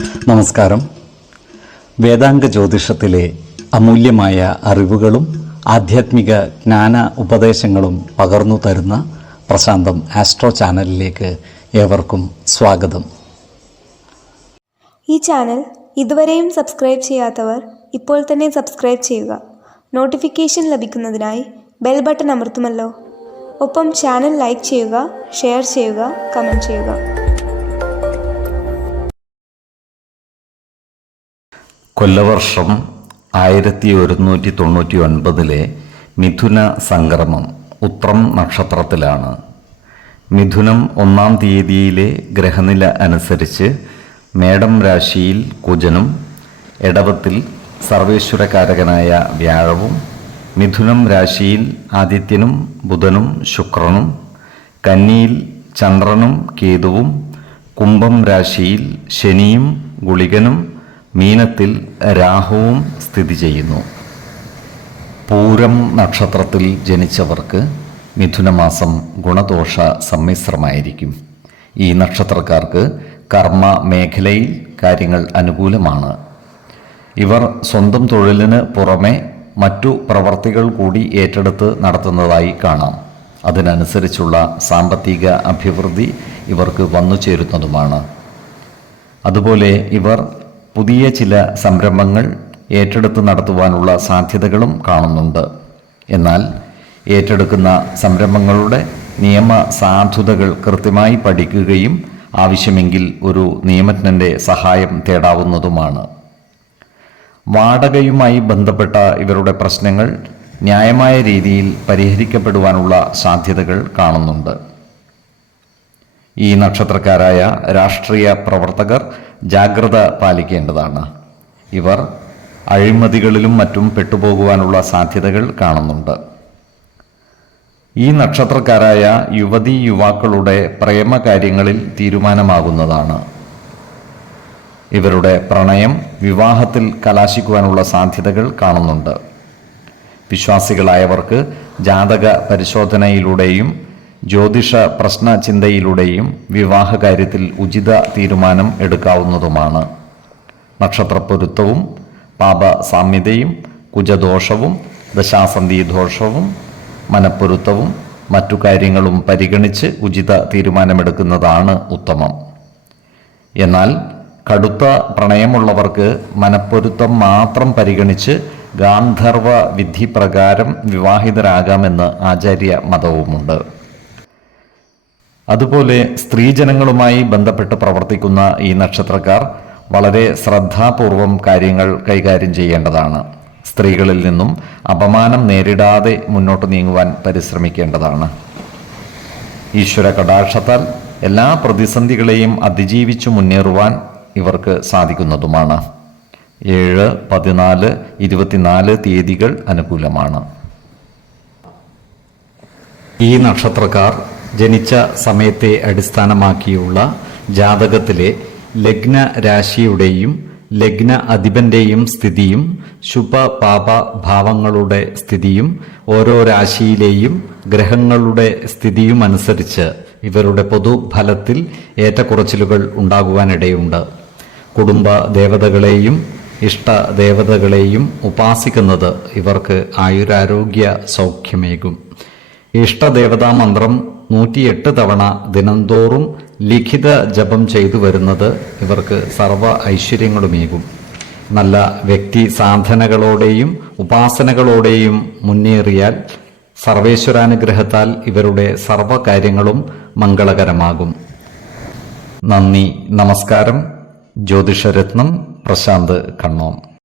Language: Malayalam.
നമസ്കാരം. വേദാംഗ ജ്യോതിഷത്തിലെ അമൂല്യമായ അറിവുകളും ആധ്യാത്മിക ജ്ഞാന ഉപദേശങ്ങളും പകർന്നു തരുന്ന പ്രശാന്തം ആസ്ട്രോ ചാനലിലേക്ക് ഏവർക്കും സ്വാഗതം. ഈ ചാനൽ ഇതുവരെയും സബ്സ്ക്രൈബ് ചെയ്യാത്തവർ ഇപ്പോൾ തന്നെ സബ്സ്ക്രൈബ് ചെയ്യുക. നോട്ടിഫിക്കേഷൻ ലഭിക്കുന്നതിനായി ബെൽ ബട്ടൺ അമർത്തുമല്ലോ. ഒപ്പം ചാനൽ ലൈക്ക് ചെയ്യുക, ഷെയർ ചെയ്യുക, കമൻറ്റ് ചെയ്യുക. കൊല്ലവർഷം 1199 മിഥുന സംക്രമം ഉത്രം നക്ഷത്രത്തിലാണ്. മിഥുനം 1-ാം തീയതിയിലെ ഗ്രഹനില അനുസരിച്ച് മേടം രാശിയിൽ കുജനും, എടവത്തിൽ സർവേശ്വരകാരകനായ വ്യാഴവും, മിഥുനം രാശിയിൽ ആദിത്യനും ബുധനും ശുക്രനും, കന്നിയിൽ ചന്ദ്രനും കേതുവും, കുംഭം രാശിയിൽ ശനിയും ഗുളികനും, മീനത്തിൽ രാഹുവും സ്ഥിതി ചെയ്യുന്നു. പൂരം നക്ഷത്രത്തിൽ ജനിച്ചവർക്ക് മിഥുനമാസം ഗുണദോഷ സമ്മിശ്രമായിരിക്കും. ഈ നക്ഷത്രക്കാർക്ക് കർമ്മ മേഖലയിൽ കാര്യങ്ങൾ അനുകൂലമാണ്. ഇവർ സ്വന്തം തൊഴിലിന് പുറമെ മറ്റു പ്രവർത്തികൾ കൂടി ഏറ്റെടുത്ത് നടത്തുന്നതായി കാണാം. അതിനനുസരിച്ചുള്ള സാമ്പത്തിക അഭിവൃദ്ധി ഇവർക്ക് വന്നു ചേരുന്നതുമാണ്. അതുപോലെ ഇവർ പുതിയ ചില സംരംഭങ്ങൾ ഏറ്റെടുത്ത് നടത്തുവാനുള്ള സാധ്യതകളും കാണുന്നുണ്ട്. എന്നാൽ ഏറ്റെടുക്കുന്ന സംരംഭങ്ങളുടെ നിയമ സാധുതകൾ കൃത്യമായി പഠിക്കുകയും ആവശ്യമെങ്കിൽ ഒരു നിയമജ്ഞന്റെ സഹായം തേടാവുന്നതുമാണ്. വാടകയുമായി ബന്ധപ്പെട്ട ഇവരുടെ പ്രശ്നങ്ങൾ ന്യായമായ രീതിയിൽ പരിഹരിക്കപ്പെടുവാനുള്ള സാധ്യതകൾ കാണുന്നുണ്ട്. ഈ നക്ഷത്രക്കാരായ രാഷ്ട്രീയ പ്രവർത്തകർ ജാഗ്രത പാലിക്കേണ്ടതാണ്. ഇവർ അഴിമതികളിലും മറ്റും പെട്ടുപോകുവാനുള്ള സാധ്യതകൾ കാണുന്നുണ്ട്. ഈ നക്ഷത്രക്കാരായ യുവതീ യുവാക്കളുടെ പ്രേമകാര്യങ്ങളിൽ തീരുമാനമാകുന്നതാണ്. ഇവരുടെ പ്രണയം വിവാഹത്തിൽ കലാശിക്കുവാനുള്ള സാധ്യതകൾ കാണുന്നുണ്ട്. വിശ്വാസികളായവർക്ക് ജാതക പരിശോധനയിലൂടെയും ജ്യോതിഷ പ്രശ്ന ചിന്തയിലൂടെയും വിവാഹകാര്യത്തിൽ ഉചിത തീരുമാനം എടുക്കാവുന്നതുമാണ്. നക്ഷത്രപ്പൊരുത്തവും പാപസാമ്യതയും കുജദോഷവും ദശാസന്ധി ദോഷവും മനപ്പൊരുത്തവും മറ്റു കാര്യങ്ങളും പരിഗണിച്ച് ഉചിത തീരുമാനമെടുക്കുന്നതാണ് ഉത്തമം. എന്നാൽ കടുത്ത പ്രണയമുള്ളവർക്ക് മനപ്പൊരുത്തം മാത്രം പരിഗണിച്ച് ഗാന്ധർവ വിധി പ്രകാരം വിവാഹിതരാകാമെന്ന് ആചാര്യ മതവുമുണ്ട്. അതുപോലെ സ്ത്രീജനങ്ങളുമായി ബന്ധപ്പെട്ട് പ്രവർത്തിക്കുന്ന ഈ നക്ഷത്രക്കാർ വളരെ ശ്രദ്ധാപൂർവം കാര്യങ്ങൾ കൈകാര്യം ചെയ്യേണ്ടതാണ്. സ്ത്രീകളിൽ നിന്നും അപമാനം നേരിടാതെ മുന്നോട്ട് നീങ്ങുവാൻ പരിശ്രമിക്കേണ്ടതാണ്. ഈശ്വര കടാക്ഷത്താൽ എല്ലാ പ്രതിസന്ധികളെയും അതിജീവിച്ചു മുന്നേറുവാൻ ഇവർക്ക് സാധിക്കുന്നതുമാണ്. 7, 14, 24 തീയതികൾ അനുകൂലമാണ്. ഈ നക്ഷത്രക്കാർ ജനിച്ച സമയത്തെ അടിസ്ഥാനമാക്കിയുള്ള ജാതകത്തിലെ ലഗ്ന രാശിയുടെയും ലഗ്ന അധിപന്റെയും സ്ഥിതിയും ശുഭ പാപ ഭാവങ്ങളുടെ സ്ഥിതിയും ഓരോ രാശിയിലെയും ഗ്രഹങ്ങളുടെ സ്ഥിതിയും അനുസരിച്ച് ഇവരുടെ പൊതുഫലത്തിൽ ഏറ്റക്കുറച്ചിലുകൾ ഉണ്ടാകുവാനിടയുണ്ട്. കുടുംബ ദേവതകളെയും ഇഷ്ടദേവതകളെയും ഉപാസിക്കുന്നത് ഇവർക്ക് ആയുരാരോഗ്യ സൗഖ്യമേകും. ഇഷ്ടദേവതാ മന്ത്രം 108 തവണ ദിനംതോറും ലിഖിത ജപം ചെയ്തു വരുന്നത് ഇവർക്ക് സർവ ഐശ്വര്യങ്ങളുമേകും. നല്ല വ്യക്തി സാധനകളോടെയും ഉപാസനകളോടെയും മുന്നേറിയാൽ സർവേശ്വരാനുഗ്രഹത്താൽ ഇവരുടെ സർവകാര്യങ്ങളും മംഗളകരമാകും. നന്ദി, നമസ്കാരം. ജ്യോതിഷരത്നം പ്രശാന്ത് കണ്ണോം.